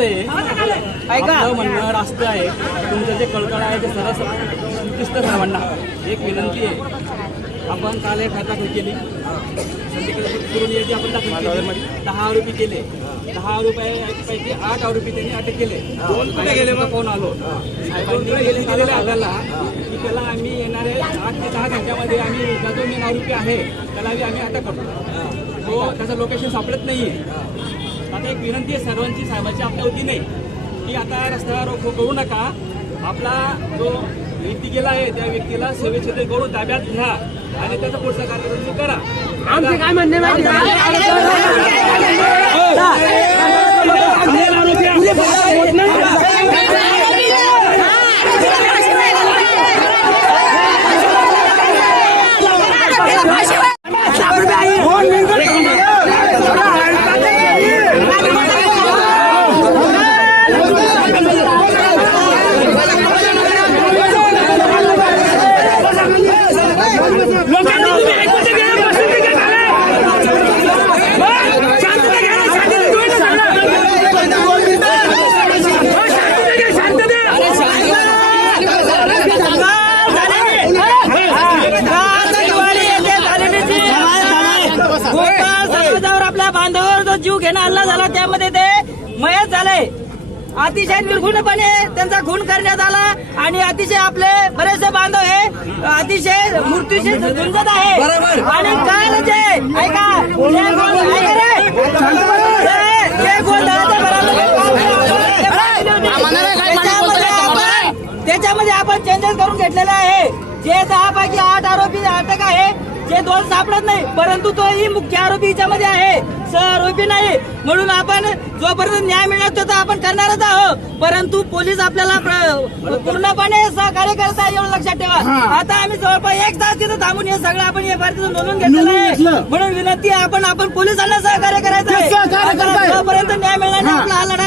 रास्त म्हणणं रास्त आहे. तुमचं जे कळकळ आहे ते सरस दिसतं सर्वांना एक विनंती आहे. आपण काल एक दाखल केली. करून यायची आपण दाखल दहा आरोपी केले. दहा आरोपयापैकी आठ आरोपी त्यांनी अटक केले. दोन गेले मग? फोन आलो? साहेबांनी आपल्याला की त्याला आम्ही येणारे आठ ते दहा घंट्यामध्ये आम्ही जो मेन आरोपी आहे त्याला आम्ही अटक करतो. तो त्याचं लोकेशन सापडत नाही आता एक विनंती आहे सर्वांची साहेबांची आपल्या होती नाही की आता रस्त्यावर रोको करू नका. आपला जो व्यक्ती गेला आहे त्या व्यक्तीला सेवेचे करून ताब्यात घ्या आणि त्याचा पुढचा कार्यक्रम करा. आमचे काय म्हणणे समाजावर आपल्या बांधवावर जो जीव घेणं हल्ला झाला त्यामध्ये ते मयत झाले. अतिशय निर्घुणपणे त्यांचा खून करण्यात आला आणि अतिशय आपले बरेचसे बांधव हे अतिशय मृत्यूशी झुंजत आहे. आणि काल जे ऐका त्याच्यामध्ये आपण चेंजेस करून घेतलेला आहे. जे दहा पैकी आठ आरोपी अटक आहे जे दोन सापडत नाही परंतु तोही मुख्य आरोपी याच्यामध्ये आहे. सह आरोपी नाही. म्हणून आपण जोपर्यंत न्याय मिळत तर आपण करणारच आहोत. परंतु पोलीस आपल्याला प्र- पूर्णपणे सहकार्य करत आहे एवढं लक्षात ठेवा. आता आम्ही जवळपास एक तास तिथं थांबून हे सगळं आपण हे भारतीय नोंदवून घेतलेलं आहे. म्हणून विनंती आपण आपण पोलिसांना सहकार्य करायचं आहे. जोपर्यंत न्याय मिळणार नाही आपला हा लढा